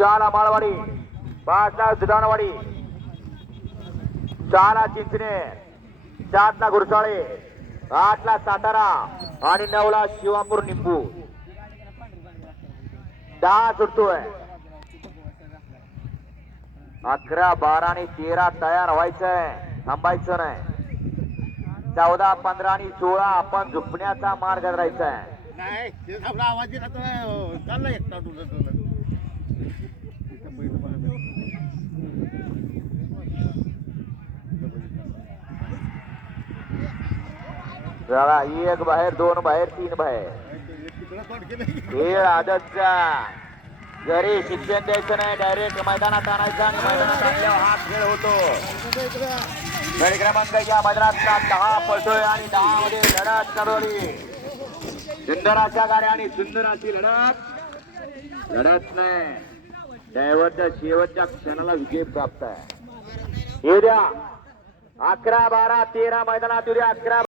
चाला माळवाडी पाचला दुधाणवाडी सहाला चिंचणे सातला घुरसाळे आठला सातारा आणि नऊला शिवापूर निंबू दहा सुटतोय अकरा बारा आणि तेरा तयार व्हायचंय थांबायचं नाही चौदा पंधरा आणि सोळा आपण झुकण्याचा मार्ग धरायचा आहे चला एक बाहेर दोन बाहेर तीन बाहेर. खेळ आदतचा. घरी शिक्षण द्यायचं नाही डायरेक्ट मैदानात आणायचं आणि मैदानात आणल्यावर हा खेळ होतो. इकडं क्रमांक या मैदानात दहा पळतोय आणि दहा मध्ये लढत चालवली. सुंदर अशा गाड्या आणि सुंदर अशी लढत. लढत नाही. ड्रायव्हरच्या शेवटच्या क्षणाला विजय प्राप्त आहे. येऊ द्या. अकरा बारा तेरा मैदानात येऊ द्या. अकरा